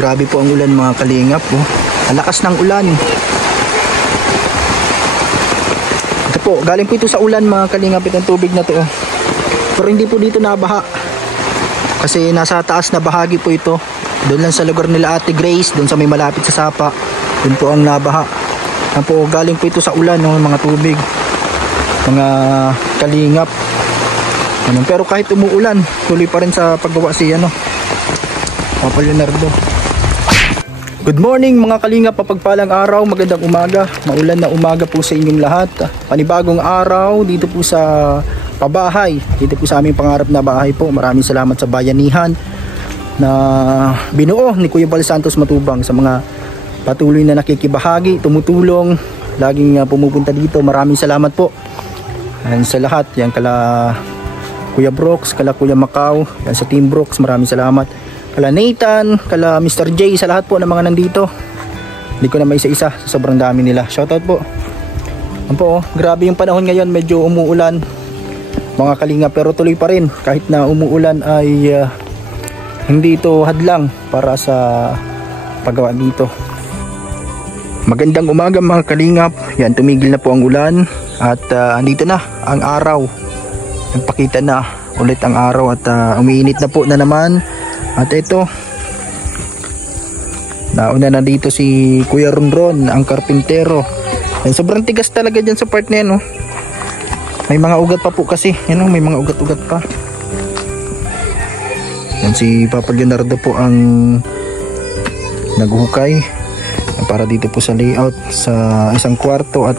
Grabe po ang ulan mga kalingap. Oh. Ang lakas ng ulan. Ito po, galing po ito sa ulan mga kalingap. Itong tubig na to. Oh. Pero hindi po dito nabaha. Kasi nasa taas na bahagi po ito. Doon lang sa lugar nila Ate Grace, doon sa may malapit sa Sapa. Doon po ang nabaha. Yan po, galing po ito sa ulan, oh, mga tubig. Mga kalingap. Ano, pero kahit umuulan, tuloy pa rin sa paggawa si Papa Leonardo. Good morning mga kalingap, papagpalang araw, magandang umaga. Maulan na umaga po sa inyong lahat. Panibagong araw dito po sa pabahay. Dito po sa aming pangarap na bahay po. Maraming salamat sa bayanihan na binuo ni Kuya Bal Santos Matubang, sa mga patuloy na nakikibahagi, tumutulong, laging pumupunta dito. Maraming salamat po. And sa lahat, yan kala Kuya Brooks, kala Kuya Macau, yan sa Team Brooks, maraming salamat. Kala Nathan, kala Mr. J, sa lahat po ng mga nandito. Hindi ko na may isa-isa, sobrang dami nila. Shoutout po. Yan po, grabe yung panahon ngayon, medyo umuulan mga kalinga, pero tuloy pa rin. Kahit na umuulan ay hindi ito hadlang para sa paggawa dito. Magandang umaga mga kalingap. Yan, tumigil na po ang ulan at andito na ang araw. Nagpakita na ulit ang araw at umiinit na po na naman. At ito, nauna na dito si Kuya Ronron, ang karpintero. Yan, sobrang tigas talaga dyan sa part na yan, oh. May mga ugat pa po kasi. Yan, oh, may mga ugat-ugat pa. Yan, si Papa Leonardo po ang naghukay para dito po sa layout sa isang kwarto at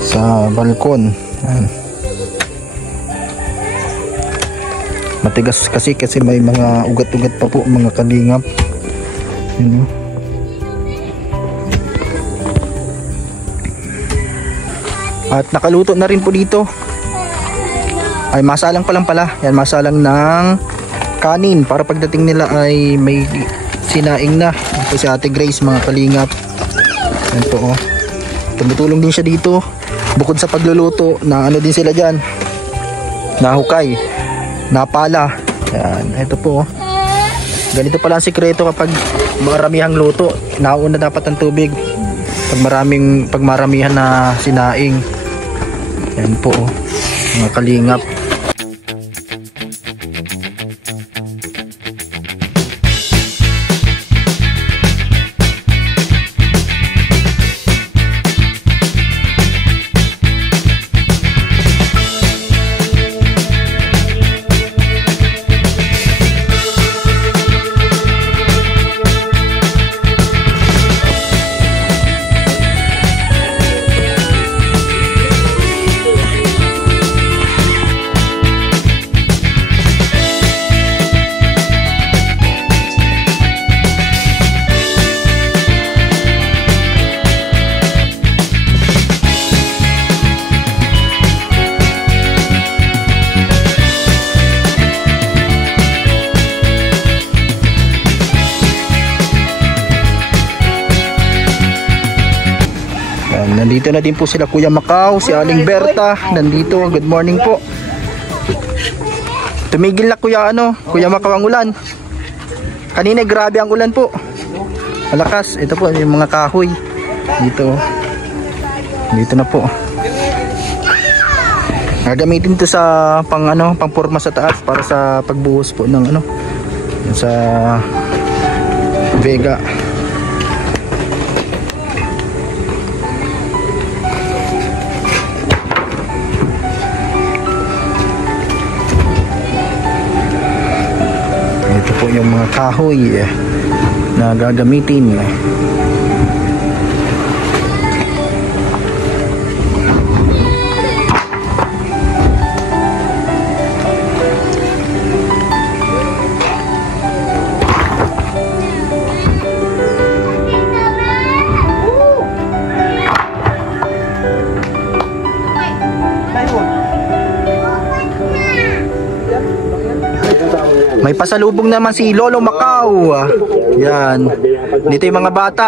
sa balkon. Yan. Matigas kasi may mga ugat-ugat pa po mga kalingap. Yan. At nakaluto na rin po dito. Ay, masalang pa lang pala. Yan, masalang ng kanin para pagdating nila ay may sinaing na. Ito si Ate Grace mga kalingap. Yan po, oh. Tumutulong din siya dito. Bukod sa pagluluto, na ano din sila dyan, nahukay, napala. Yan, ito po, oh. Ganito pala ang sikreto kapag maramihang luto. Nauna dapat ang tubig pag maramihan na sinaing. Yan po, oh, mga kalingap. Nandito na din po sila Kuya Macau, si Aling Berta, nandito. Good morning po. Tumigil na Kuya Macau ang ulan. Kanina grabe ang ulan po. Malakas. Ito po yung mga kahoy. Dito na po. Gagamitin to sa pangporma sa taas para sa pagbuhos po ng sa Vega. Ito po yung mga kahoy na gagamitin. May pasalubong naman si Lolo Macau. Yan. Dito yung mga bata.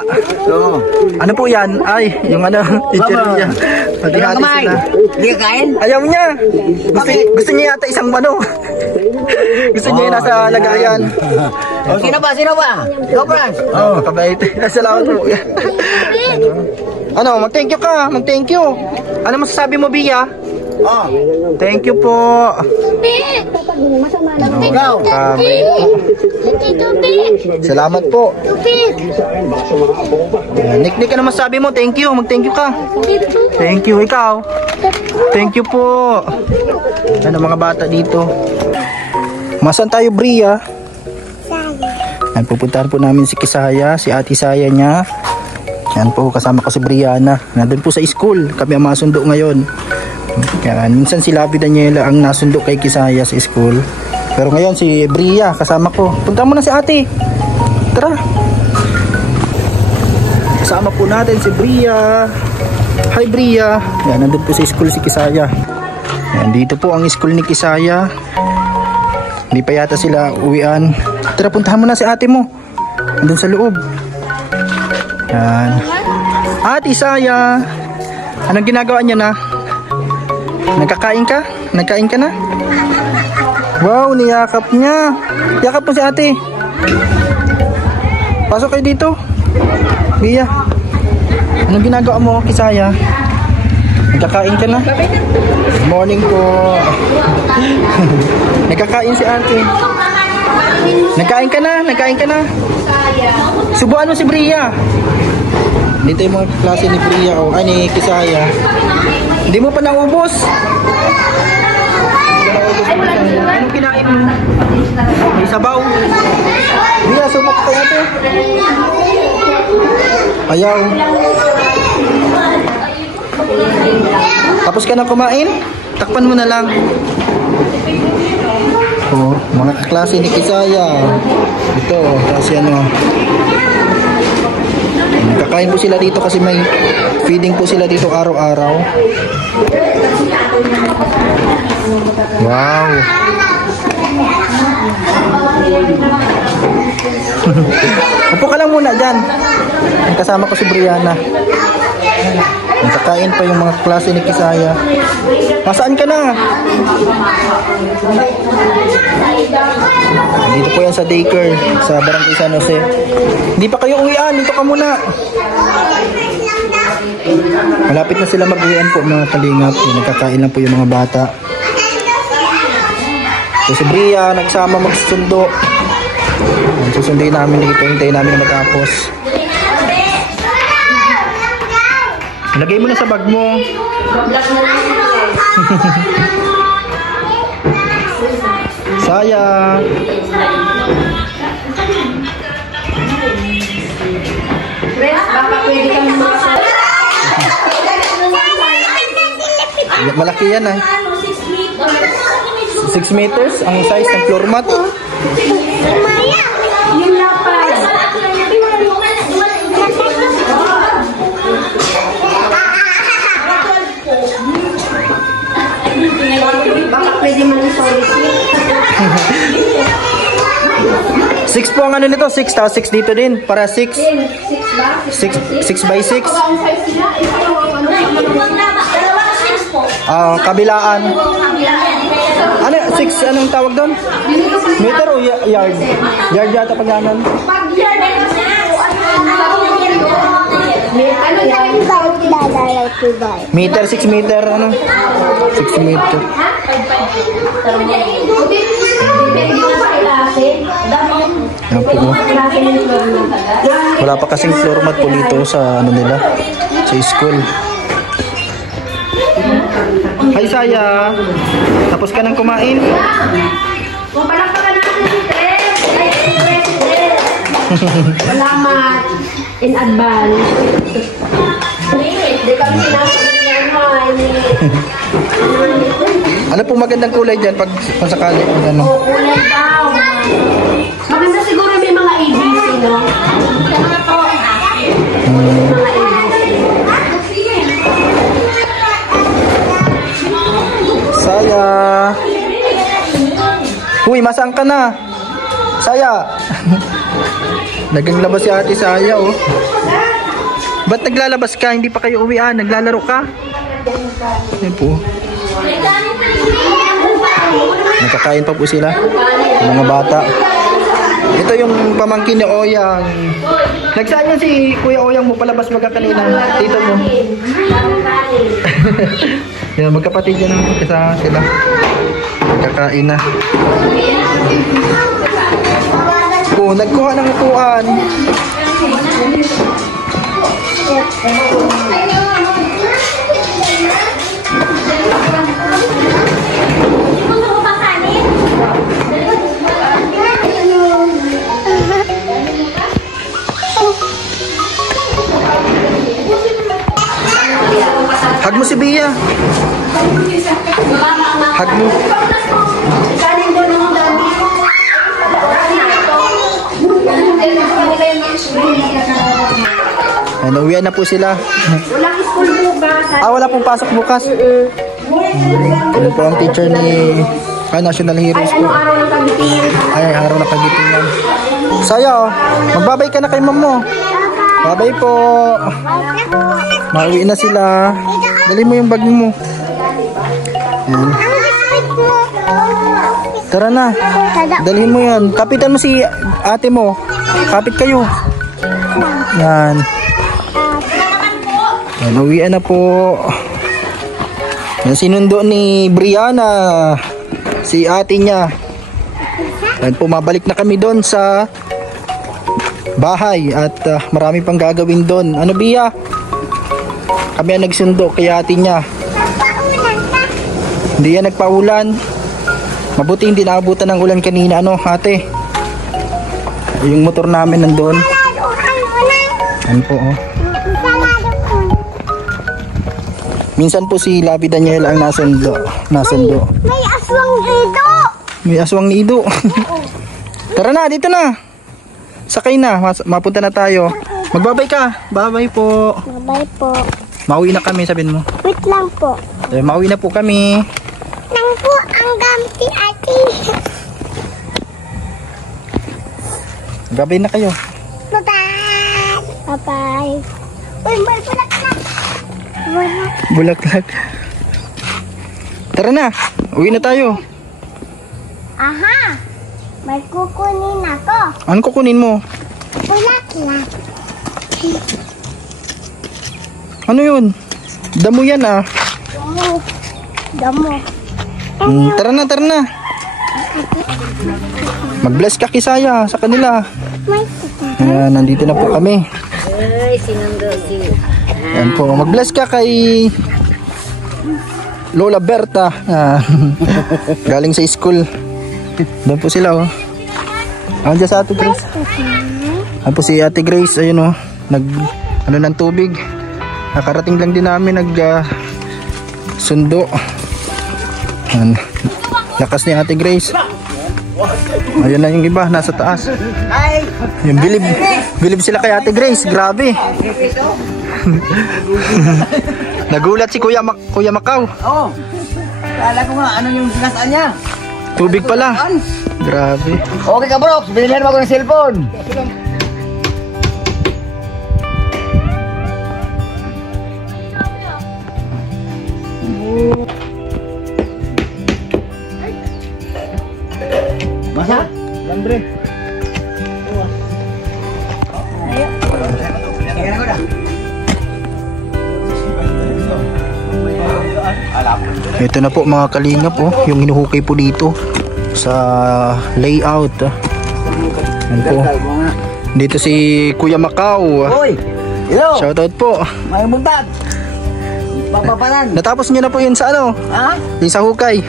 Ano po yan? Ay, yung teacher niya. Hati-hati sila. Hindi ka kain? Ayaw niya. Gusto niya yata isang Gusto niya nasa lagayan. O, sino ba? Sino ba? Ikaw, Franz. Oh, kabait. Salamat po. Ano, mag-thank you ka. Mag-thank you. Ano masasabi mo, Bia? Oh. Thank you po. Ikaw. Salamat po. Nick, ano masasabi mo? Thank you. Mag-thank you ka. Thank you. Ikaw? Thank you po. Ano mga bata dito? Masan tayo, Bria? Yan, pupuntahan po namin si Kisaya, si Ate Saya niya. Yan po, kasama ko si Brianna. Nandun po sa school. Kami ang masundo ngayon. Yan, minsan si Labi Daniela ang nasundo kay Kisaya sa school. Pero ngayon si Bria kasama ko. Punta mo na si Ate. Tara. Kasama po natin si Bria. Hi Bria. Yan, nandun po sa school si Kisaya. Yan, dito po ang school ni Kisaya. Hindi pa yata sila uwian. Tara, puntahan mo na si ate mo. Nandun sa loob. Yan. Ate Saya. Anong ginagawa niya na? Nagkakain ka? Nagkain ka na? Wow, niyakap niya. Yakap mo si ate. Pasok kayo dito. Bia. Anong ginagawa mo, Kisaya? Nagkakain ka na? Good morning po. Nagkakain si ate. Nagkain ka na? Nagkain ka na? Subuan mo si Bria. Dito yung mga klase ni Bria o ni Kisaya. Hindi mo pa naubos. Anong kinain mo? May sabaw. Bria, subok ka ate. Ayaw. Tapos ka na kumain? Takpan mo na lang. Oh, mga klase ni Kisaya. Ito, kasi ano. Kakain po sila dito kasi may feeding po sila dito araw-araw. Wow. Upo ka lang muna dyan. Kasama ko si Brianna. Kakain pa yung mga klase ni Kisaya. Masaan ka na? Dito po yan sa daycare sa Barangay San Jose. Hindi pa kayo uwian. Dito ka muna. Malapit na sila mag-uwian po mga kalingap. Nagkakain lang po yung mga bata. So si Bria nagsama magsundo. Susundin namin dito. Hintayin namin na matapos. Lagay mo na sa bag mo. Saya. Malaki yan ah. 6 meters ang size ng floor mat. Baka pwede man i-solid. 6 po ang ano nito, 6 tapos 6 dito din, para 6. 6 by 6. Kabilaan. Ano, 6 anong tawag doon? Meter o yard? Yard yata pag ganon. Pag yard ano yan tawag ilalagay ko ba? Meter, 6 meter, ano? 6 meter. Yan po. Wala pa kasing floor mat po dito sa ano nila, sa school. Hi Saya, tapos ka nang kumain? Salamat in advance. Hindi kami sinasagot yan, Ano po magandang kulay dyan pag sakali ang ano? kulay daw. Maganda siguro may mga ABC, no? Mga ABC. Saya. Uy, masang ka na? Saya. Naglabas si ate Saya, oh. Ba't naglalabas ka? Hindi pa kayo uwian. Naglalaro ka? Yan po. Nakakain pa po sila. Yung mga bata. Ito yung pamangkin ni Oyang. Nagsaan yan si Kuya Oyang mo palabas magkakanina. Tito mo. Yan, magkapatid yan. Kasama sila. Magkakain na. Oh, nagkuha ng upuan. Hug mo si Bia. Hug mo. Ano, uwian na po sila. Walang school bukas. Wala pong pasok bukas. Ano po ang teacher ni National Heroes po. Anong araw ng kagitingan? Ay, araw na kagitingan. Saya, magbabay ka na kay ma'am mo. Babay po. Mauwi na sila. Dali mo yung bag mo. Yan. Tara na. Dalhin mo yan. Kapitan mo si ate mo. Kapit kayo. Yan. Yan, uwian na po. Yan, sinundo ni Brianna. Si ate niya. Yan po, mabalik na kami doon sa bahay at marami pang gagawin doon. Ano, Bia? Kami ang nagsundo kay ate niya. Hindi yan nagpaulan. Mabuti hindi naabutan ng ulan kanina, ano, ate? Yung motor namin nandoon. Yan po, oh. Minsan po si Labi Daniel ang nasundo. May aswang dito. May aswang ni Ido. Tara na, dito na. Sakay na, mapunta na tayo. Magbabay ka. Babay po. Bye po. Mauwi na kami, sabihin mo. Wait lang po. Mauwi na po kami. Nang po ang gamti ate. Gabay na kayo. Bye-bye. Bye-bye. Uy, may bulak-bulak. Bulaklak. Tara na, uwi na tayo. Aha! May kukunin ako. Ano kukunin mo? Bulak-bulak. Ano yun? Damo yan ah. Damo. Tara na, tara na. Mag-bless ka Kisaya sa kanila. Ayan, nandito na po kami. Ay, sinundo si... Ayan po, mag-bless ka kay Lola Berta. Galing sa school. Doon po sila oh. Andiyan sa Ate Grace. Ayan po si Ate Grace, ayun oh. Ano ng tubig. Nakarating lang din namin sundo. Ayan. Lakas ni Ate Grace. Ayun na yung iba, nasa taas. Yung bilib sila kay Ate Grace, grabe. Nagulat si Kuya Macau. Oo. Kala ko nga, ano yung sinasaan niya? Tubig pala. Grabe. Okay ka, bro. Bilhin mo ako ng cellphone. Masa? Landre. Ito na po mga kalingap oh, yung hinuhukay po dito sa layout. Yan po. Dito si Kuya Macau. Hoy! Hello! Shoutout po. May buntag! Papapanan! Natapos niyo na po yun sa ano? Ha? Yung sa hukay.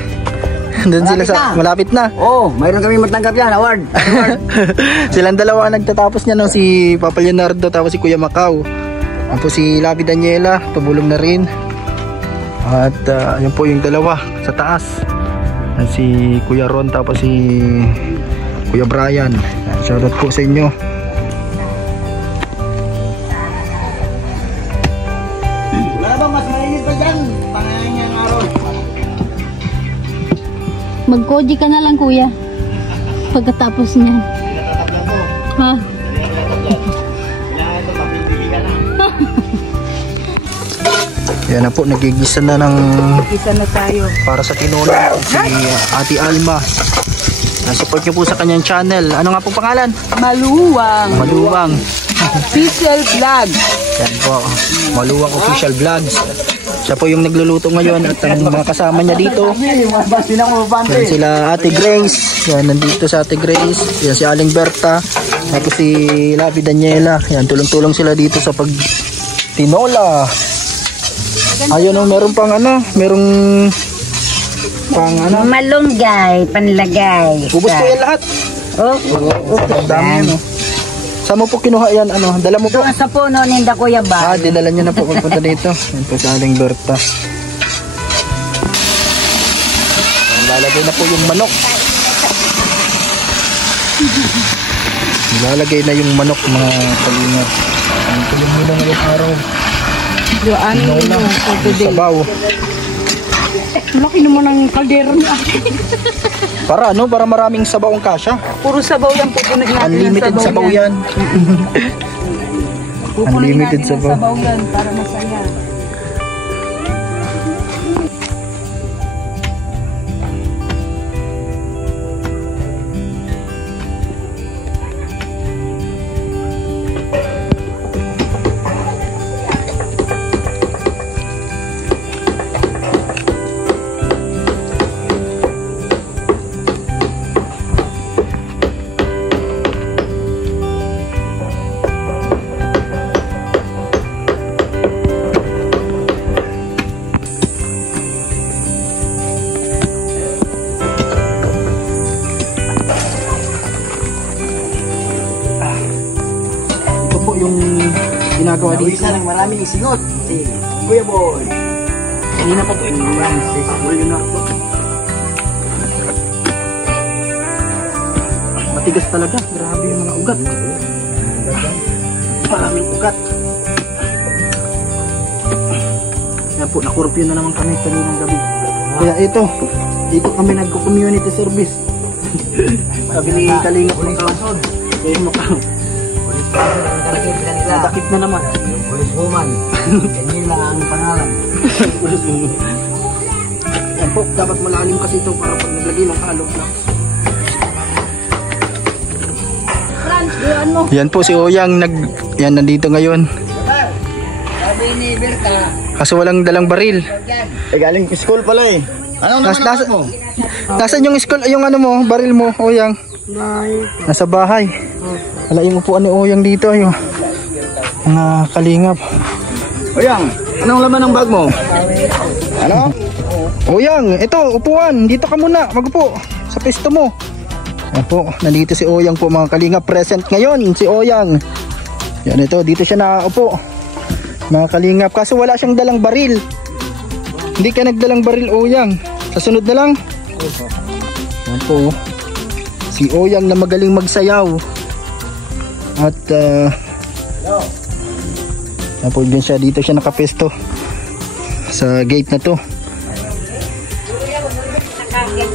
Doon sila sa malapit na. Oo, mayroon kami matanggap yan, award. Silang dalawa ang nagtatapos niya no, si Papa Leonardo tapos si Kuya Macau. Yan po si Labi Daniela, tumulong na rin. At yan po yung dalawa sa taas. Yan si Kuya Ron tapos si Kuya Brian. Shoutout po sa inyo. Wala bang mas mainit pa dyan? Pangalan niya ng araw. Mag-koji ka na lang kuya. Pagkatapos niyan. Ha? Yan na po, nagigisa na ng Isa na tayo. para sa tinola si Ate Alma. Support nyo po sa kanyang channel. Ano nga po pangalan? Maluwang. Maluwang. Official vlog. Yan po. Maluwang Official Vlogs. Siya po yung nagluluto ngayon at ang mga kasama niya dito. Yan sila Ate Grace. Yan, nandito sa Ate Grace. Yan si Aling Berta. Tapos si Lavi Daniela. Yan, tulong-tulong sila dito sa pag-tinola. Ayun o, meron pang ano, merong pang ano. Malunggay, panlagay. Ubus po yan lahat. Oh, Ang dami yan o. Saan mo po kinuha yan? Ano? Dala mo po? doon sa puno ninda Kuya Ba. Dinala niyo na po pagpunta dito. Yan po sa Aling Berta. Lalagay na po yung manok. Lalagay na yung manok mga kalingap. Ang tulong-tulong ngayong araw. Tinola. Sabaw. Laki naman ang kaldero niya. Para ano? Para maraming sabaw ang kasya. Puro sabaw yan. Pupunin natin Unlimited ng sabaw yan. Pupunin Unlimited natin ng sabaw. sabaw yan para masaya. Ito po yung ginagawa dito. Isa ng maraming isingot. Si Kuya Boy. Kanina pa po yung Francis Leonardo. matigas talaga. Grabe yung mga ugat. Maraming ugat. Yan po, nakurupyo na naman kami kaninang gabi. Kaya dito kami nagko-community service. Sabi ni Kalingap Makasod. Kaya Nakakit na naman. Police woman. Ganyan lang ang pangalan. Yan po, dapat malalim kasi ito para pag naglagay ng halo na. Yan po si Oyang yan nandito ngayon. Sabi ni Berta. Kaso walang dalang baril. Galing school pala eh. Anong naman ang mo? Nasaan yung school, yung ano mo, baril mo, Oyang? Nasa bahay. Wala yung upuan ni Oyang dito, ayo. Mga kalingap. Oyang, anong laman ng bag mo? Ano? Oyang, ito, upuan. Dito ka muna, magupo. Sa pesto mo. Yan po, nandito si Oyang po mga kalingap. Present ngayon, si Oyang. Yan ito, dito siya nakaupo. Mga kalingap, kaso wala siyang dalang baril. Hindi ka nagdalang baril, Oyang. Sa sunod na lang. Yan po, si Oyang na magaling magsayaw. At yan po din siya, dito siya nakapesto sa gate na to.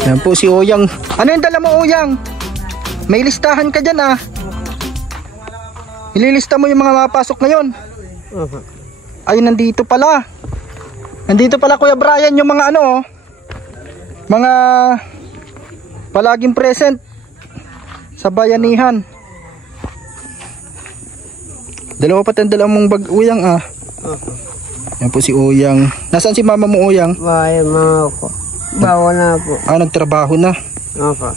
Yan po si Oyang. Ano yung dala mo, Oyang? May listahan ka dyan ah. Ililista mo yung mga mapasok ngayon. Ay, nandito pala. Nandito pala Kuya Brian yung mga ano oh. Mga palaging present sa bayanihan. Dalawa pa tayong dalawang mong bag, Oyang ah. Yan po si Oyang. Nasaan si mama mo, Oyang? Bahay mga ako. Bawa na po. Nagtrabaho na. Opo.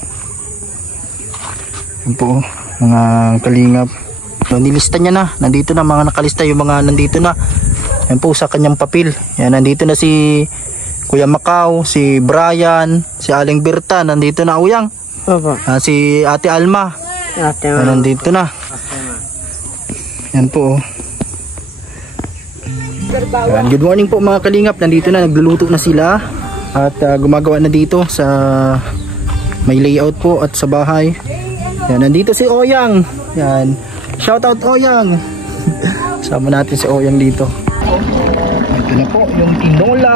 Yan po, mga kalingap. Nilista niya na. Nandito na, mga nakalista yung mga nandito na. Yan po sa kanyang papel. Yan, nandito na si Kuya Macau, si Brian, si Aling Berta. Nandito na, Oyang. Opo. Si Ate Alma. Ate Nandito na. Yan po. Yan, good morning po mga kalingap. Nandito na, nagluluto na sila. At gumagawa na dito sa may layout po at sa bahay. Yan, nandito si Oyang. Yan. Shout out Oyang. Sama natin si Oyang dito. Ito na po yung tinola.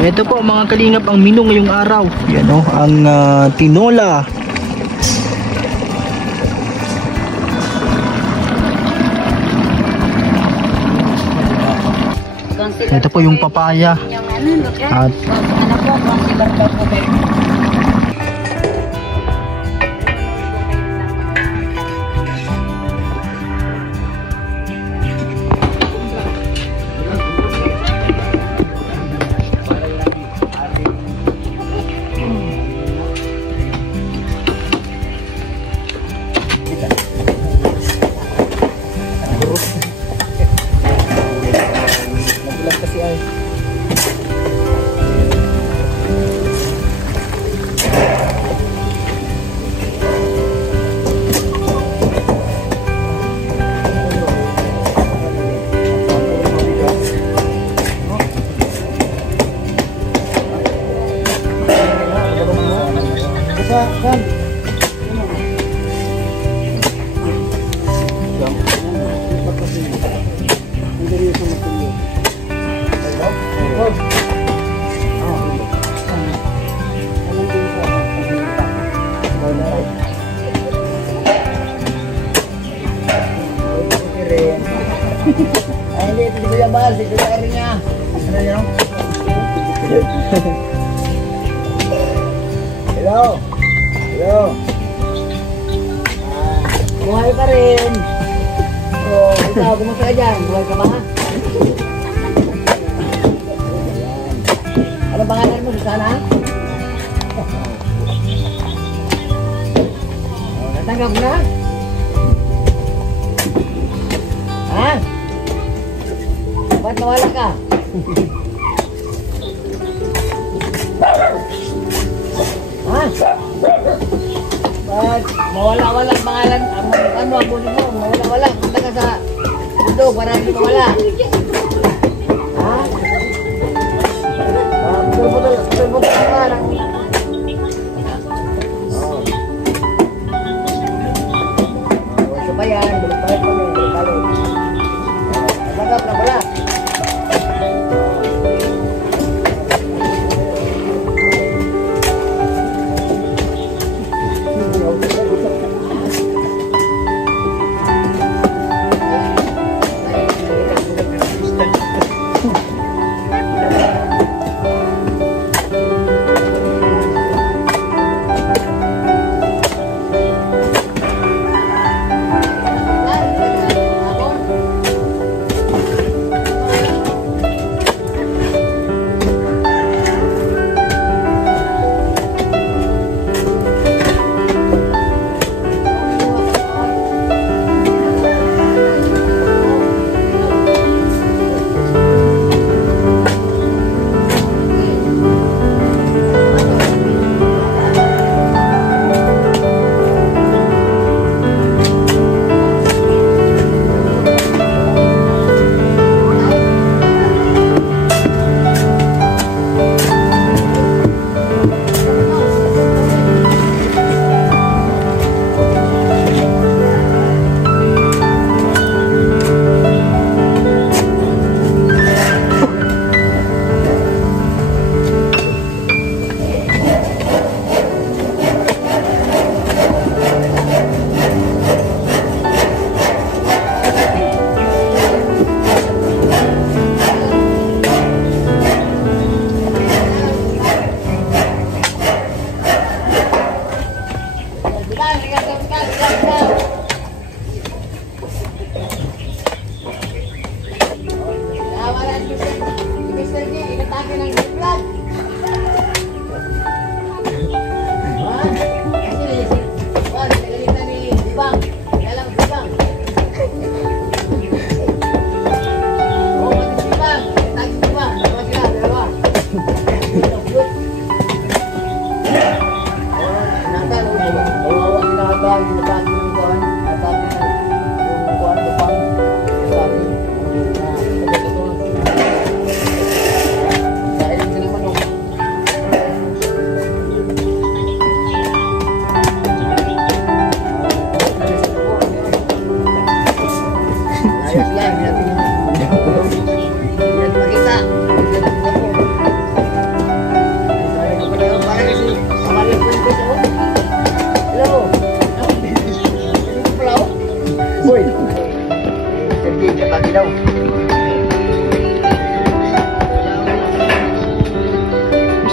Ito po mga kalingap ang menu ngayong araw. Yan o, ang tinola. Ito po yung papaya. At Ano po, consider daw po kayo. nagulat kasi ay. Ay, hindi, ito di Kuya Bal, si Kuya Erin niya. Ano yun? Hello? Hello? Buhay pa rin. So, ikaw, kumusta ka dyan? Buhay ka ba? Ano pangalan mo, Susana? Natanggap na? Ha? Ba't nawala ka? Ha? Ba't mawala-wala ang pangalan? Ano ang bunin mo? Mawala-wala. Punta ka sa mundo para hindi mawala. Ha? Putol-putol ang pangalan. So ba yan? Balik-balik kami. Balik-balik. Natanggap na pala.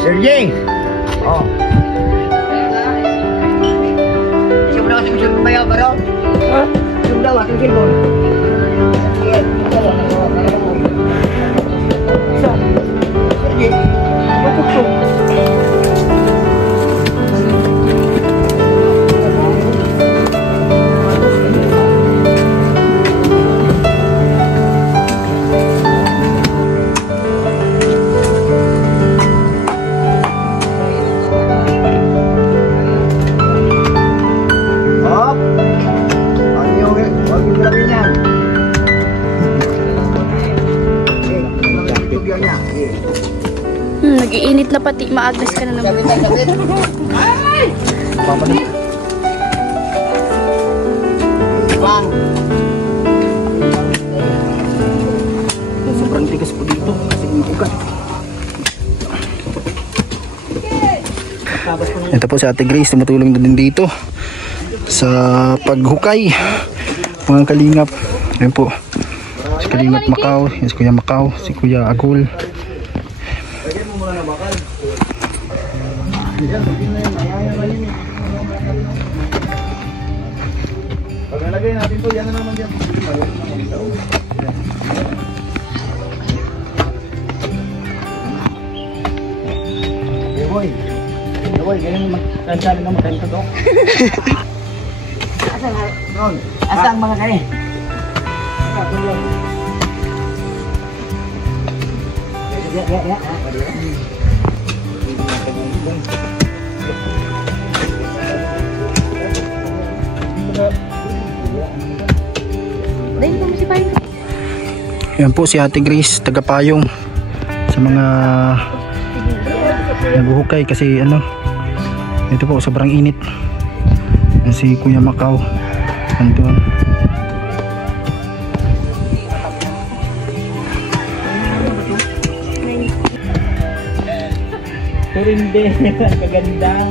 Sergey! Oh. Siya mo na kasi gusto mayaw ba raw? Ha? Siya mo daw, ating silbon. Sergey, batok ko. Nag-iinit na pati, maagdas ka na naman. Sobrang tigas po dito kasi ugat. Ito po si Ate Grace, tumutulong na din dito sa paghukay mga kalingap. Ayan po si Kalingap Macau, si Kuya Macau, si Kuya Agul. Paglalagay natin to, yan na naman yan. Boy, ganyan mo magkansabi ng magkanta to. Asa ang mga kani? Ya. Yan po si Ate Grace, tagapayong sa mga naghuhukay kasi ano, ito po sobrang init. Yan si Kuya Macau andun. Pero hindi, kagandang.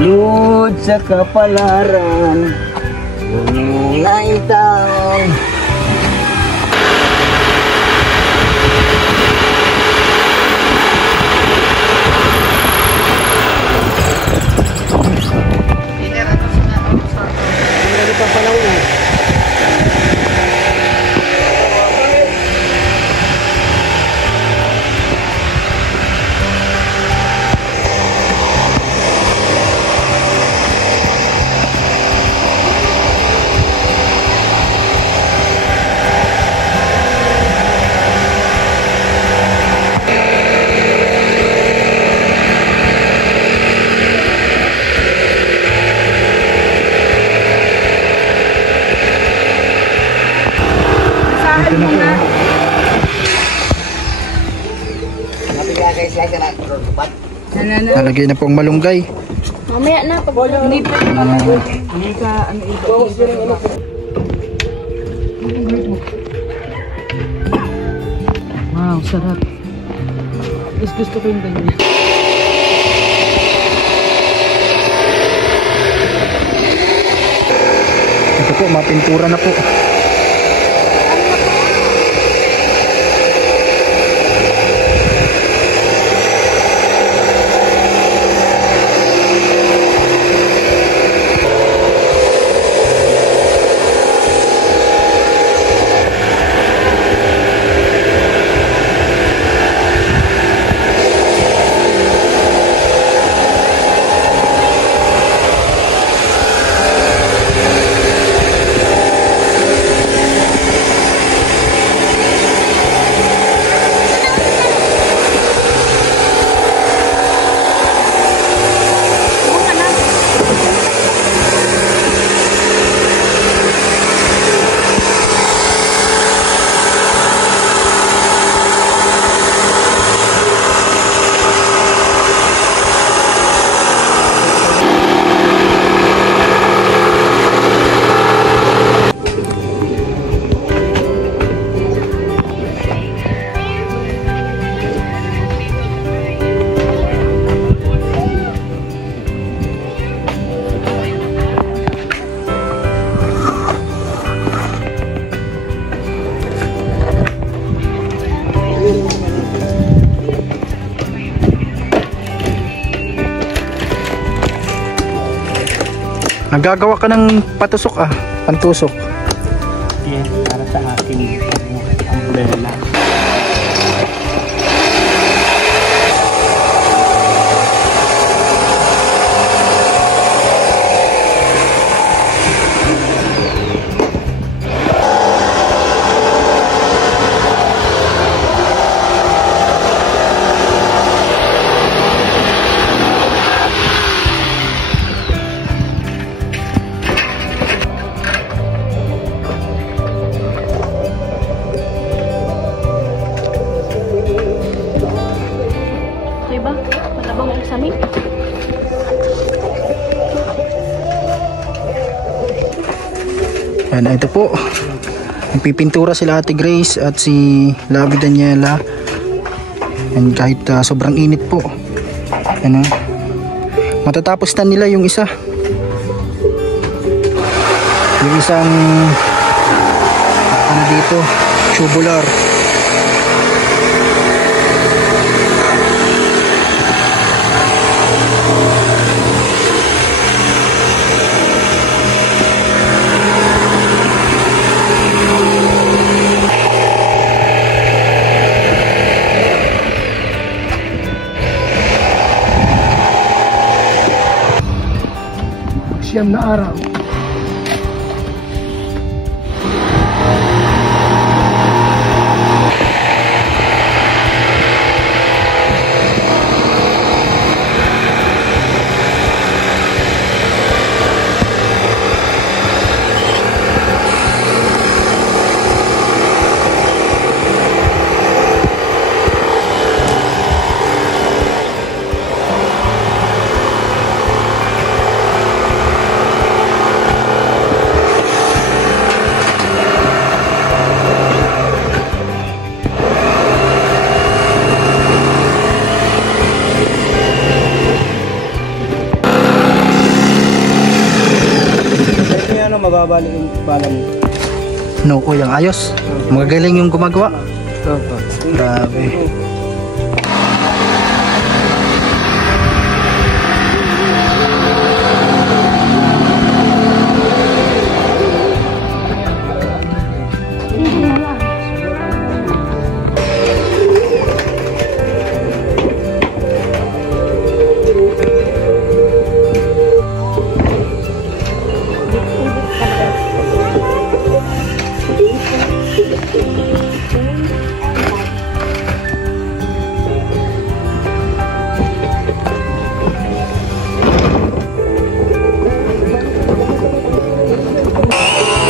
Lud sa kapalaran, naitaw. Nalagay na pong malunggay. Mamaya na, pag hindi pa Hindi ka, ano ito? Wow, sarap. Gusto ko yung ganyan. Ito po, mapintura na po. Nagagawa ka ng patusok pantusok. Yes, para sa akin umbrella. Diba? Matabang ang sami. Yan, ito po. Nagpipintura sila Ate Grace at si Labi Daniela. And kahit sobrang init po. Ano? Matatapos na nila yung isa. Yung isang ano dito, tubular. Siyam na araw. Mababalik yung balang. No, kuyang ayos. Magagaling yung gumagawa. Opo. Grabe.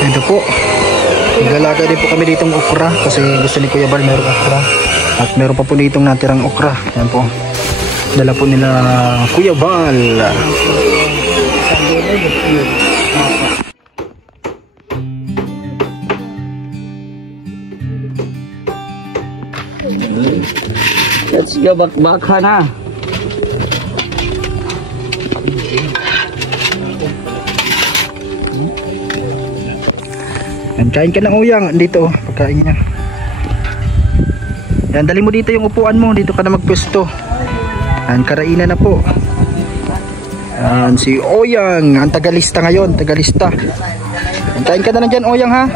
Ito po. Naglalaga din po kami ditong okra kasi gusto ni Kuya Bal meron okra. At meron pa po ditong natirang okra. Yan po. Dala po nila Kuya Bal. Let's go back ha na. Yan, kain ka ng uyang. Dito, pagkain niya. Yan, dali mo dito yung upuan mo. Dito ka na magpwesto. Yan, karainan na po. Yan, si Oyang. Ang tagalista ngayon, tagalista. Yan, kain ka na lang dyan, Oyang ha.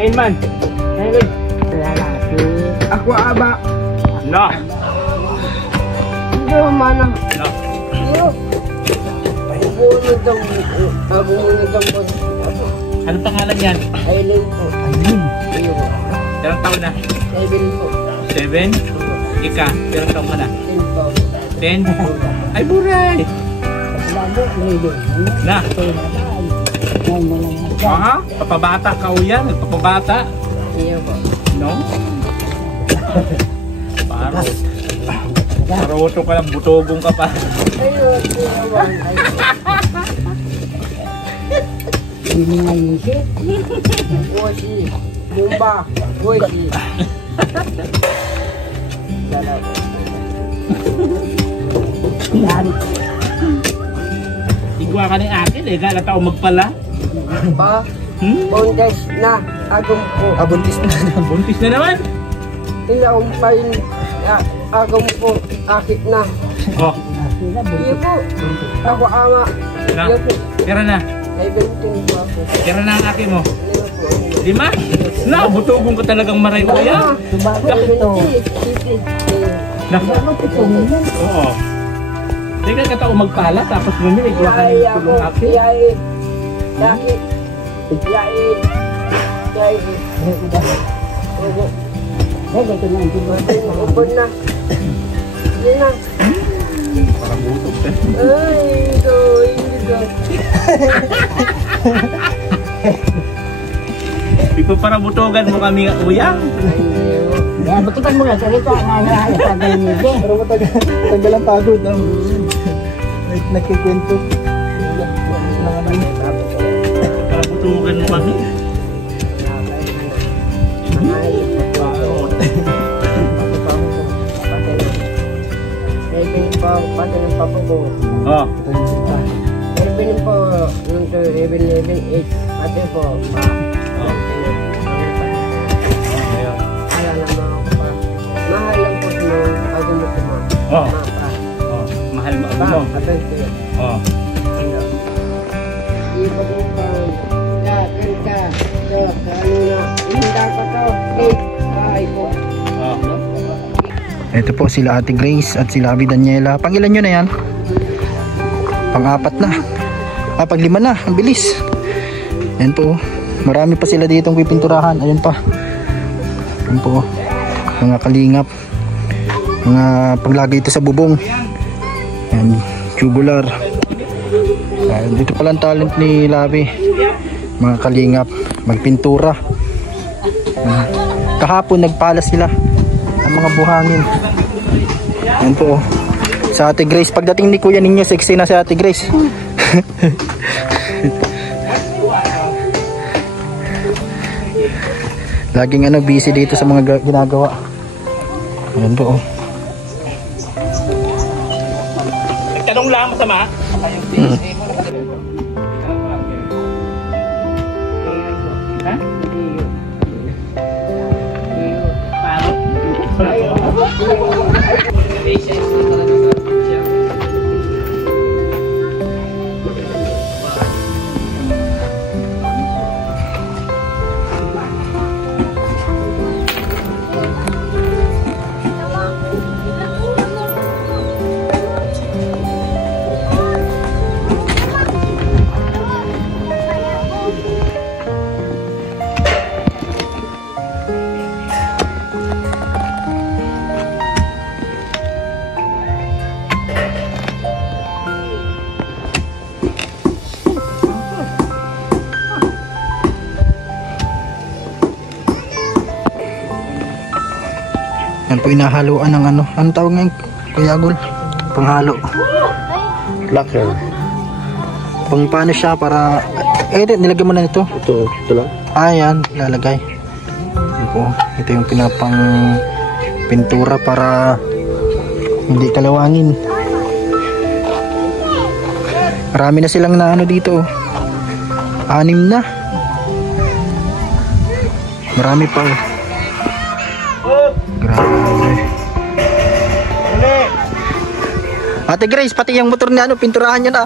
Kain man. Kain. Ako aba. No. Hindi mo manang. No. Ano pangalan yan? Aileen po. Ayun. Iyo po. Ilang taon na? 7 po. 7? Ika, ilang taon ka na? 10 po. 10? Ay, buray! Na? Ha? Papabata ka o yan? Papabata? Iyo po. No? Paroto ka lang, butogong ka pa. Ayun, ayun. Ini nga yisi. Wosi. Bumba. Wosi. Igwa ka ng akin eh, gala tao magpala. Pa. Bundes na. Agong po. Abuntis na. Buntis na naman. Ilaw pa yun. Agong po. Akit na. Oh, Iyo po. Ako ama. na. Iyo po. Kira na. Ay, benting po ako. Kira na ang akin mo. Iyo po. 5? Na, butogong ka talagang maray ko yan. Na. Oo. Hindi ka katao magpala, tapos ngayon igwa ka ng tulong akin. Ubod na. Hindi na. Parang butog ka. Ay, Di pa para butogan mo kami uyang. Yan, butikan mo na. Salita nga na sa ganyan. Pero matagal ang pagod. Nagkikwento. Para butogan mo kami. Pati ng papa ko. Oh. Even po, nung 11, 8, pati po, ma. Oh. Ala na mga pa. Mahal lang po sa mga pagumot mo. Oh. Ma pa. Oh. Mahal mo ako Pa, mo. patay siya. Oh. Iba din pa. Dagan ka. So, ano na. Hinda ko to. Cake. Bahay po. Oh. Ito po sila Ate Grace at sila Abi Daniela. Pangilan nyo na yan? Pang-4 na. Pag-5 na. Ang bilis. Ayan po. Marami pa sila ditong pipinturahan. Ayan pa. Ayan po. Mga kalingap. Mga paglagay ito sa bubong. Ayan. Tubular. Ayan. Dito pala ang talent ni Labi. Mga kalingap. Magpintura. Ayan. Kahapon nagpala sila ang mga buhangin. Ayan po. Sa Ate Grace. Pagdating ni kuya ninyo, sexy na si Ate Grace. Laging busy dito sa mga ginagawa. Ayan po. Tanong lang masama. Ha? Yan po inahaluan ng ano. Anong tawag ngayon? Kuya Agol? Panghalo. Lacquer. Pang paano siya para... nilagyan mo na ito. Ito lang. Ayan, lalagay. Yan po. Ito yung pinapang pintura para hindi kalawangin. Marami na silang na ano dito. 6 na. Marami pa. Grabe. Ate Grace, pati yung motor niya pinturahan niya na.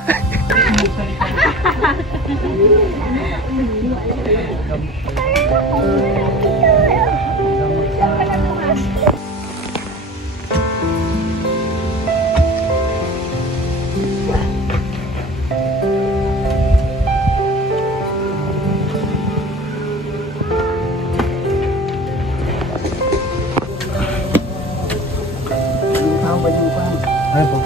Ay po.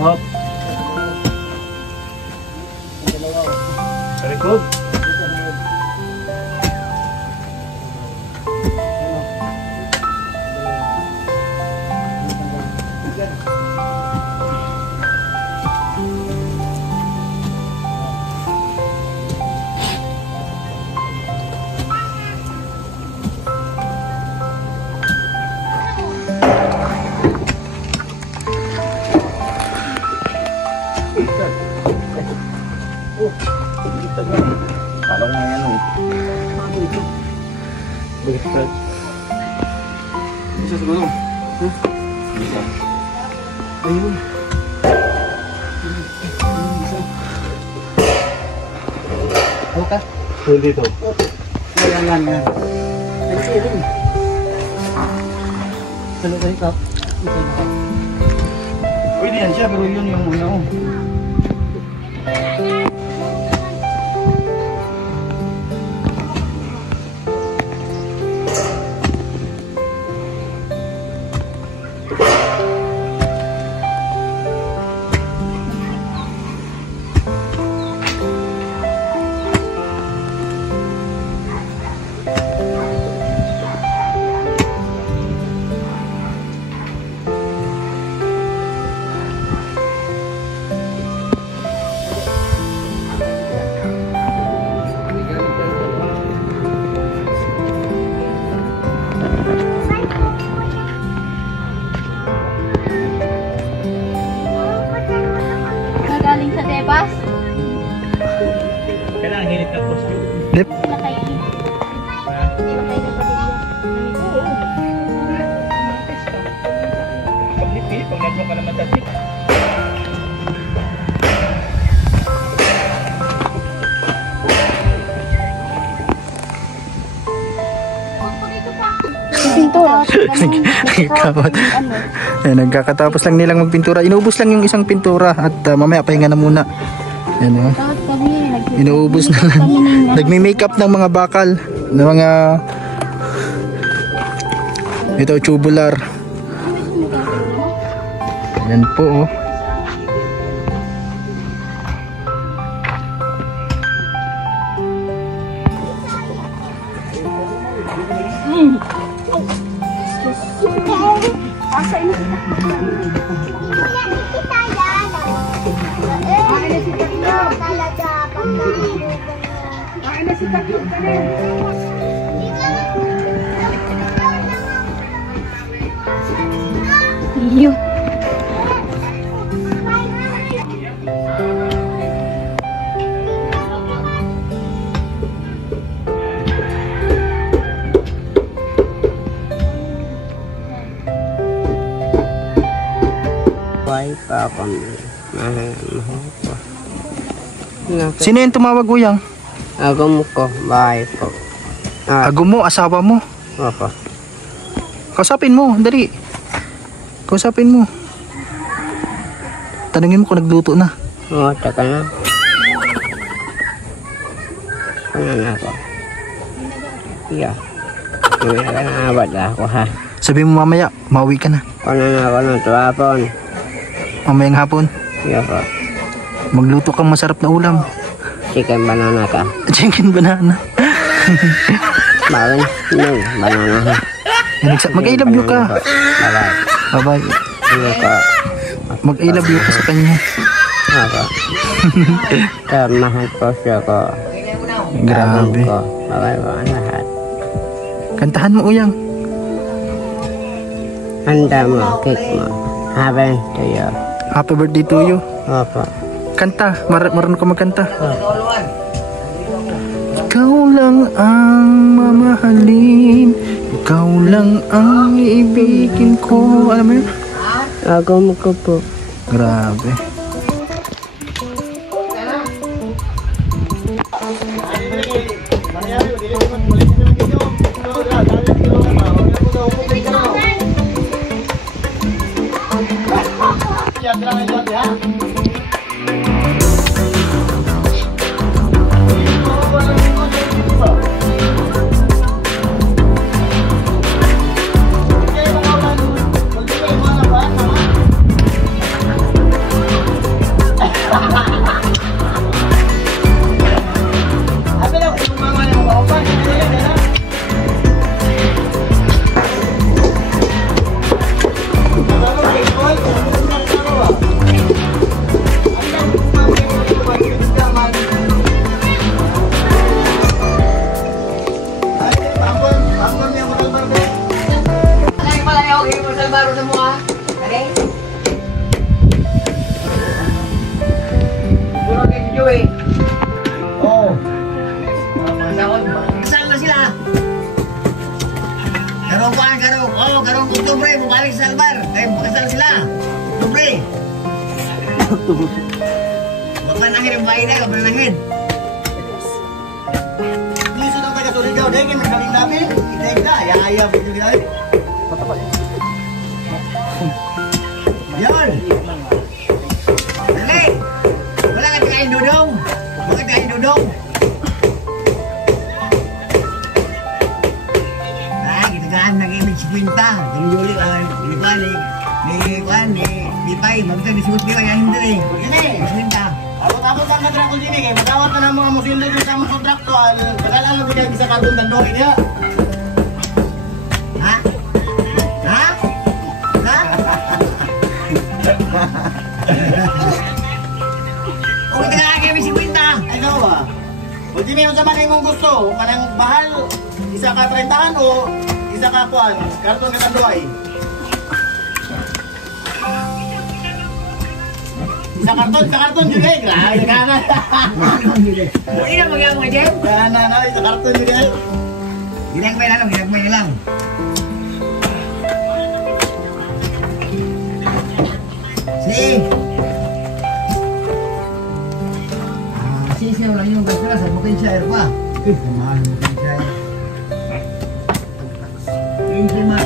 Hop. Very good. Palong na yan. Bigit. Bisa siguro. Bisa. Ayun. Okay. Pwede dito. Ayan lang yan. Pwede yan siya, pero yun yung una. Galing sa Tebas. Kailangan hinit ng costume. Dep. Nakay. Nakay na pamilya. Pag nagmo ka naman sa tip. Pintura. Nagkakawat. Ayan, nagkakatapos lang nilang magpintura. Inuubos lang yung isang pintura at mamaya pahinga na muna. Ayan o. Inuubos na lang. Nagme-makeup ng mga bakal. Ng mga... Ito, tubular. Ayan po oh. Iyo. Pa kami. Sino yung tumawag uyang? Agam ko, bahay po. Agum mo, asawa mo. Opo. Kausapin mo, dali. Kausapin mo. Tanungin mo kung nagluto na. Oo, taka na. Ano na ako? Yeah. Hindi ka na abad ako ha. Sabi mo mamaya, mauwi ka na. Ano na ako ng tuwapon? Mamayang hapon. Yeah po. Magluto kang masarap na ulam. Chicken banana ka. Chicken banana. Bawal. No, banana. Mag-I love you ka. Bye-bye. Bye-bye. Iyo ko. Mag-I love you ka sa kanya. Ako. Mahal po siya ko. Grabe. Bye-bye po ang lahat. Kantahan mo, Uyang. Handa mo, cake mo. Happy to you. Happy birthday to you. Opo. Kanta. Marunong ka magkanta. Ikaw lang ang mamahalin. Ikaw lang ang iibigin ko. Alam mo yun? Ako ko po. Grabe. Garong Oktubre, bumalik sa Albar. Kaya pakasal sila. Oktubre. Huwag manahid ang bahay na, huwag manahid. Hindi sunang taga-sulit daw. Dahil kayo magkaling namin. Itaig na, ayaw. Yan. Dali. Wala ka kain dudong. Wala ka kain dudong. Nag-imig si Quinta, Yuli, ni Pipay, magta disebut dia yang hindi ini, Quinta. Ako ang kadrakol din eh, magawat na ng mga musindo din sa mga kontraktual, bagalan mo din bisa karton dandohin niya. Ha? Ha? Ha? O nag-imig si Quinta. Ano ba? O di mo sa mga imong gusto, kanang bahal, isa ka 30 o isa ka kuan, karton ka tandoy. Sa karton juga eh, grabe ka na. Hindi na magyamang ka, Jem? Na, sa karton juga eh. Ginagmay na lang. Siya lang yung kasara sa bukin share pa. Mahal mo bukin share. Hindi ma.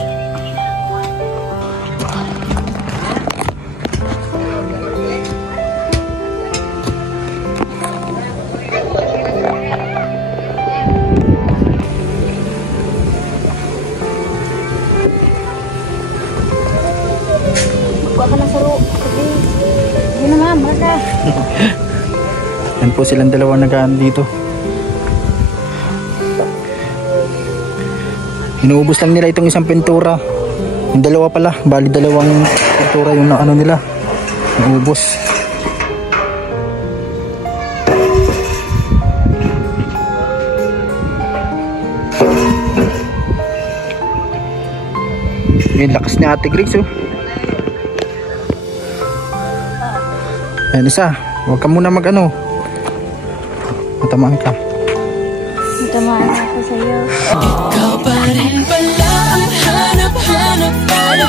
Yan po silang dalawa nagaan dito. Inuubos lang nila itong isang pintura. Yung dalawa pala, bali dalawang pintura yung ano nila. Inuubos. Yung lakas ni Ate Grace oh. Ayan isa, huwag ka muna mag-ano. Matamaan ka. Matamaan ako sa'yo. Ikaw pa rin pala ang hanap-hanap para.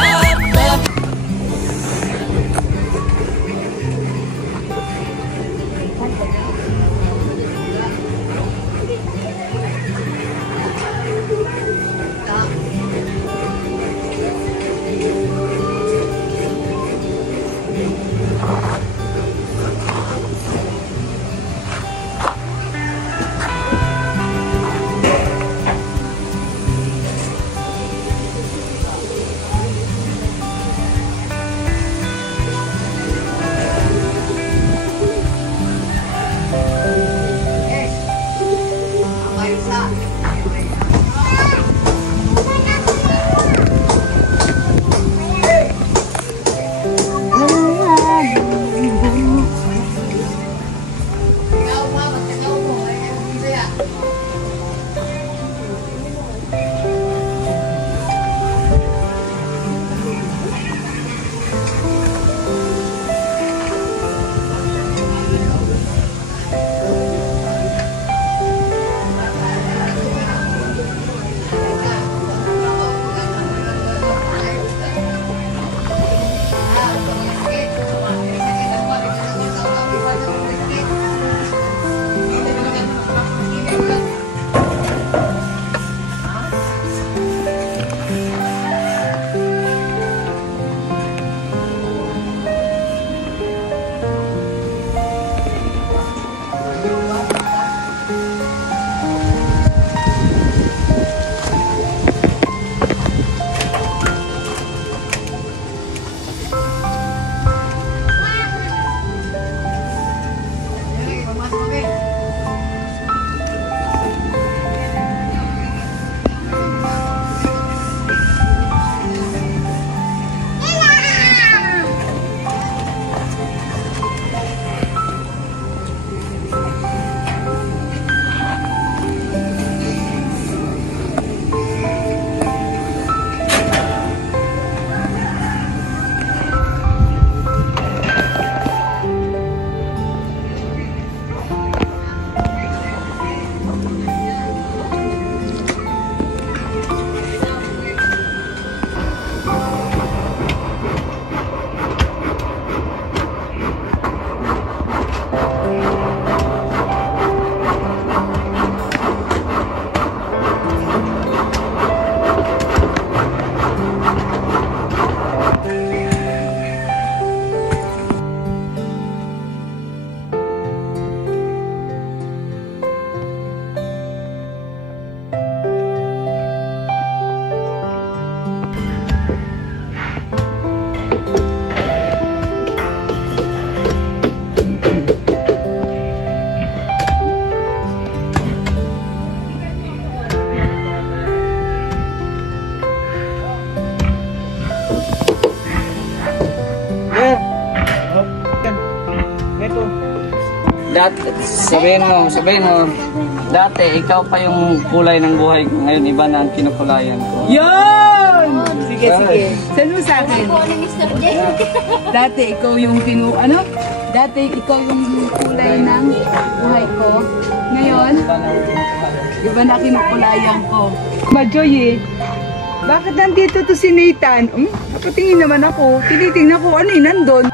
Sabihin mo, dati ikaw pa yung kulay ng buhay ko. Ngayon iba na ang kinukulayan ko. Yun! Sige. Saan mo sa akin? Dati ikaw yung Dati ikaw yung kulay ng buhay ko. Ngayon, iba na kinukulayan ko. Majoy bakit nandito to si Nathan? Napatingin naman ako. Tinitingnan ko ano nandun.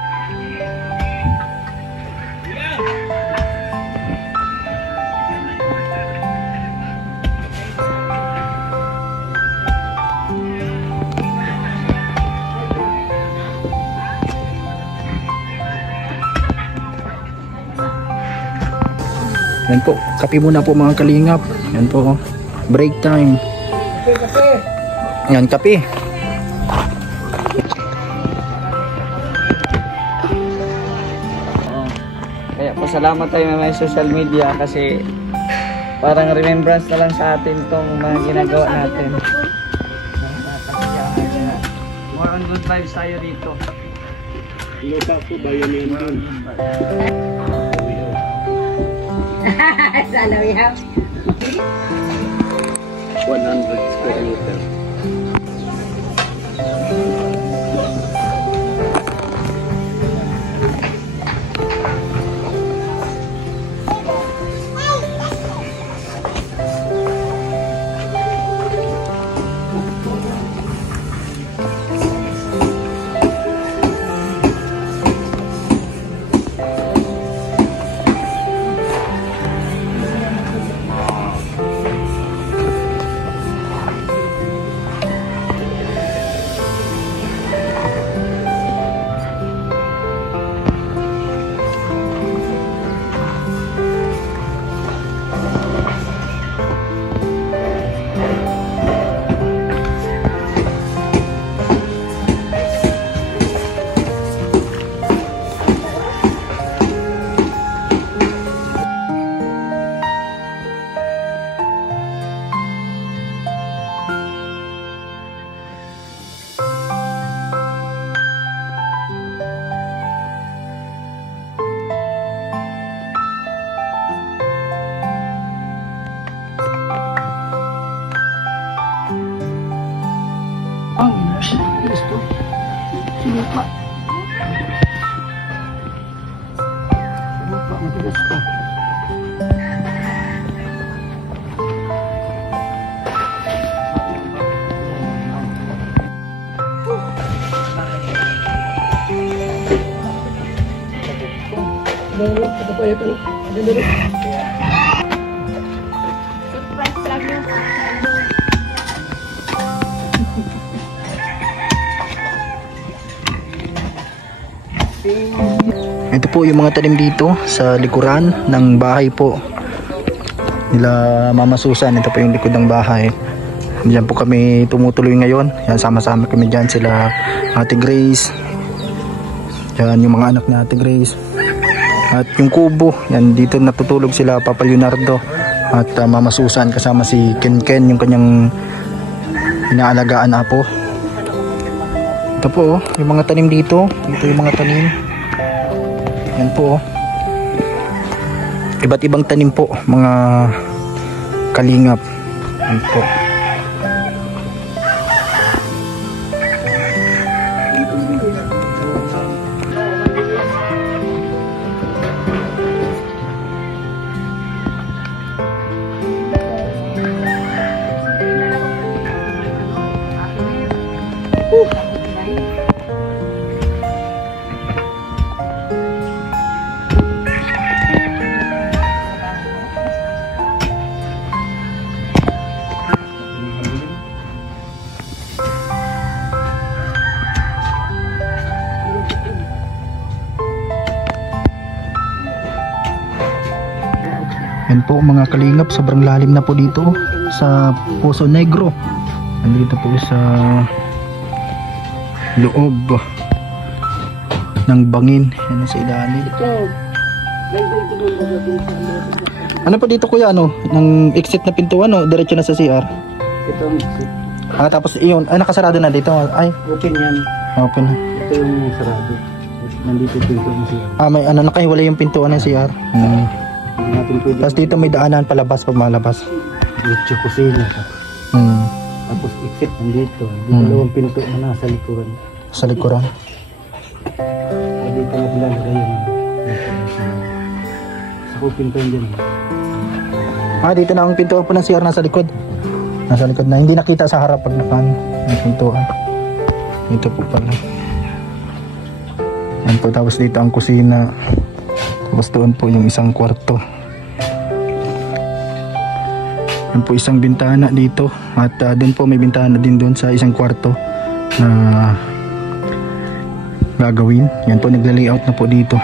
Yan po, kape muna po mga kalingap. Yan po, break time. Yan, kape. Kaya pasalamat tayo na may social media kasi parang remembrance na lang sa atin tong mga ginagawa natin. More on good vibes tayo dito. Lupa ko ba yun yun? Salawihaw. 100 square meter. Ito po yung mga tanim dito sa likuran ng bahay po nila Mama Susan. Ito po yung likod ng bahay. Diyan po kami tumutuloy ngayon. Yan, sama-sama kami dyan, sila Ate Grace. Yan yung mga anak na Ate Grace. At yung kubo, yan dito natutulog sila Papa Leonardo at Mama Susan kasama si Ken yung kanyang inaalagaan apo. Ito po yung mga tanim dito. Ito yung mga tanim. Yan po. Iba't ibang tanim po mga kalingap. Yan po. Yan po mga kalingap, sobrang lalim na po dito sa Poso Negro. Nandito po sa loob ng bangin. Yan sa ilalim. Ano po dito kuya, ano? Ng exit na pintuan, no? Diretso na sa CR? Ito ang exit. Tapos iyon, nakasarado na dito. Ay, Open yan. open na. Ito yung sarado. nandito pinto ng CR. May ano, nakahiwalay yung pintuan ng CR. Hindi natin pwede. Tapos dito may daanan palabas pag malabas. Diretso kusina. Tapos exit nandito. Yung dalawang pinto na nasa likuran. Sa likuran. Dito natin lalagay yung sa pinto dyan. Dito na ang pintuan po ng CR nasa likod. Nasa likod na. Hindi nakita sa harap pag nakan ang pintuan. Ito po pala. Yan po. Tapos dito ang kusina. Tapos doon po yung isang kwarto. Yan po isang bintana dito. At doon po may bintana din doon sa isang kwarto na gagawin. Yan po nagla-layout na po dito.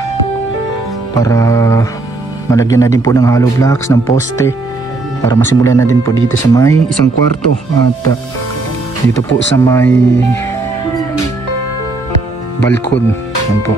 Para malagyan na din po ng hollow blocks, ng poste. Para masimulan na din po dito sa may isang kwarto. At dito po sa may balkon. Yan po.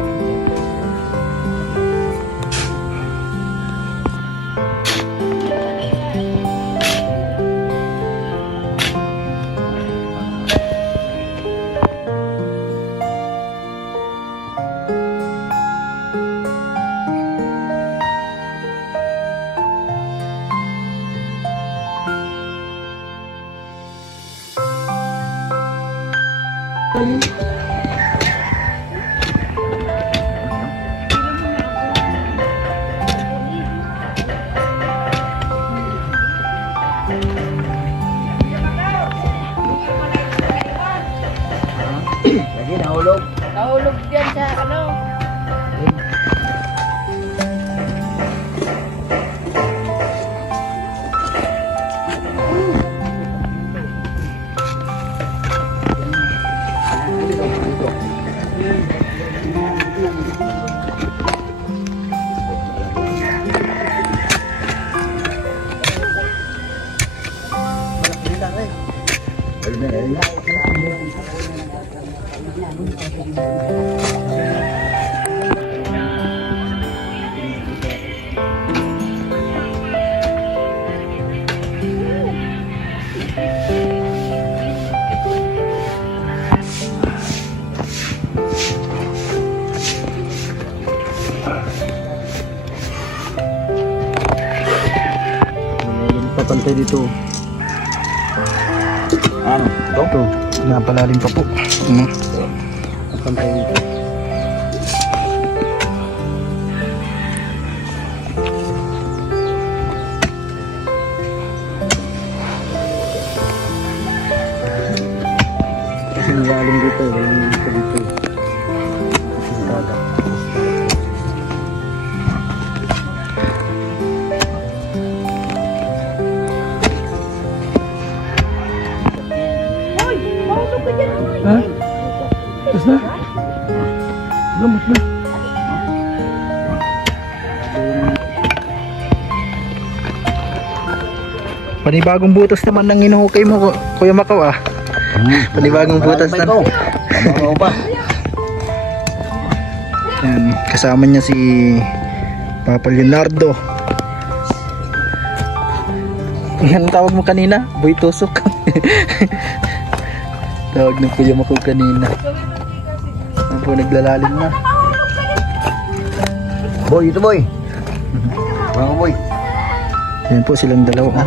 Lagi nahulog. Nahulog dyan sa ano. Papantay dito. Ano? Ito. Napalalim pa po. Papantay dito. Kasi nalalim dito. Walang dito dito. Sintada. Ha? Tapos na? Lamot na. Panibagong butas naman ng inuhukay mo, Kuya Makaw Panibagong butas na. Mababaw pa. Yan, kasama niya si Papa Leonardo. Yan ang tawag mo kanina, Boy Tusok. Tawag ng Kuya Makaw kanina. Yan po, naglalalim na. Boy, ito boy. Mga boy. Yan po silang dalawa.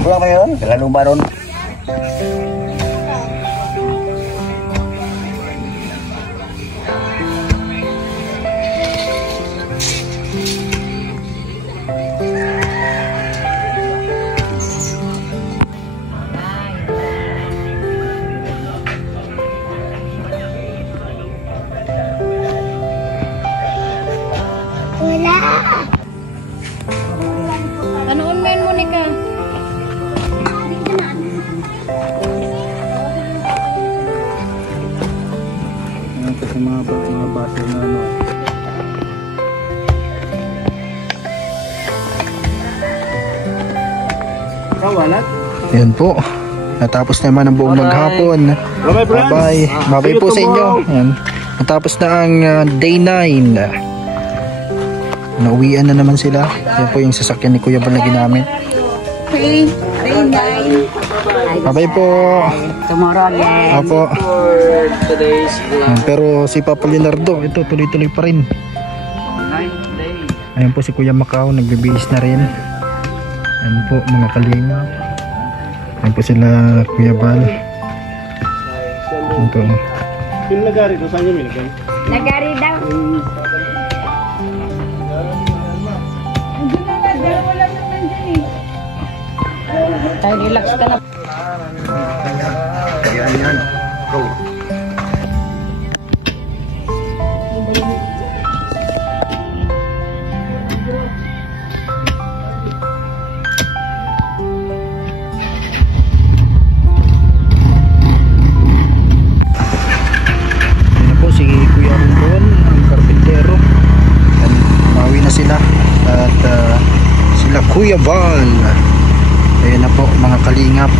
Wala ba yun? Lalo ba ron? Anoon mo yun, Monica? Ito sa mga base na ano. Kawalat? Yan po. Natapos naman ang buong maghapon. Bye-bye. Bye-bye po sa inyo. Yan. Natapos na ang day 9. Nauwian na naman sila. Yan po yung sasakyan ni Kuya Bal na ginamit. Okay, day 9. Bye-bye po. Tomorrow again. Opo. Today's vlog. Pero si Papa Leonardo, ito tuloy-tuloy pa rin. 9th day. Ayan po si Kuya Macau, nagbibihis na rin. Ayan po mga kalinga. Ayan po sila Kuya Bal. Ayan po. Yung nagari ko, saan yung nilagay? Nagari daw. Andun na nga, dalawa lang naman dyan eh. Tayo relax ka na. Ayan po si Kuya Rondon, ang karpintero. Ayan, mawi na sila. At sila Kuya Bal. Ayan na po mga kalingap.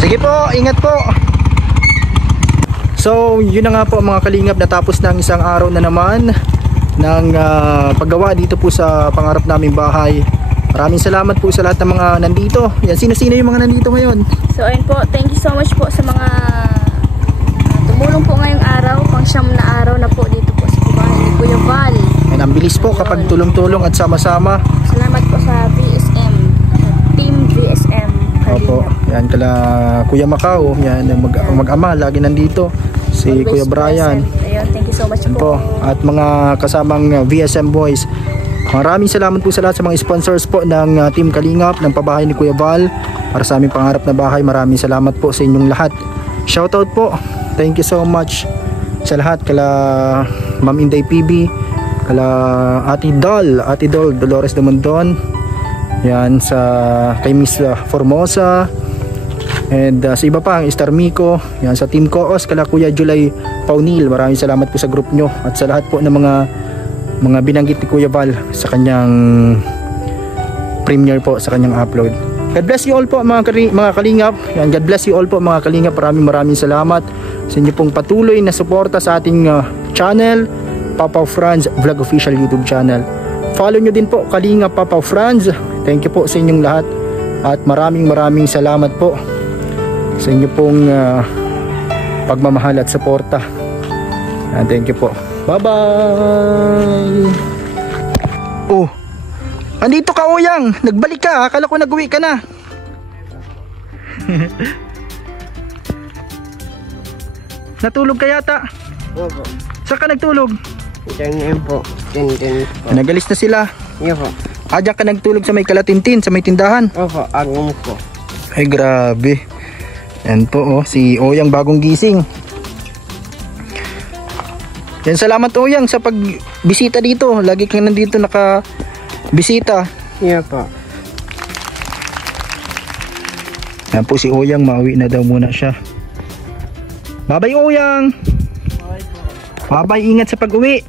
Sige po, ingat po. So yun na nga po mga kalingap, natapos na ang isang araw na naman ng paggawa dito po sa pangarap naming bahay. Maraming salamat po sa lahat ng mga nandito. Yan, sino-sino yung mga nandito ngayon? So ayun po, thank you so much po sa mga tumulong po ngayong araw, pang siyam na araw na po dito po sa bahay ni Kuya Bal. Yan, ang bilis po kapag tulong-tulong at sama-sama. Salamat po sa BSM, Team BSM. Opo, yan kala Kuya Macau, yan mag-ama lagi nandito. Si Kuya Brian. Ayun, thank you so much Yan po. po. At mga kasamang VSM boys. Maraming salamat po sa lahat sa mga sponsors po ng Team Kalingap, ng pabahay ni Kuya Bal para sa aming pangarap na bahay. Maraming salamat po sa inyong lahat. Shoutout po. Thank you so much sa lahat. Kala Ma'am Inday PB, kala Ate Dol Dolores Dumondon. Yan sa kay Miss Formosa. And sa iba pa, ang Star Miko. Yan sa Team Koos, kala Kuya July Paunil. Maraming salamat po sa group nyo at sa lahat po ng mga binanggit ni Kuya Bal sa kanyang premiere po, sa kanyang upload. God bless you all po mga kalingap. Yan, God bless you all po mga kalingap. Maraming salamat sa inyo pong patuloy na suporta sa ating channel, Papa Franz Vlog Official YouTube channel. Follow nyo din po Kalingap Papa Franz. Thank you po sa inyong lahat at maraming salamat po sa inyo pong pagmamahal at suporta. Thank you po. Bye-bye! Oh, andito ka Oyang! Nagbalik ka, akala ko nag-uwi ka na. Natulog ka yata? Opo. Saan ka nagtulog? Diyan po. Diyan po. Nagalis na sila. Iyo po. Diyan ka nagtulog sa may Kalatintin, sa may tindahan? Opo, agong po. Ay grabe. Yan po oh, si Oyang bagong gising. Yan, salamat Oyang sa pagbisita dito. Lagi kang nandito nakabisita. Iyo po. Yan po si Oyang, mauwi na daw muna siya. Bye-bye Oyang. Bye-bye, ingat sa pag-uwi.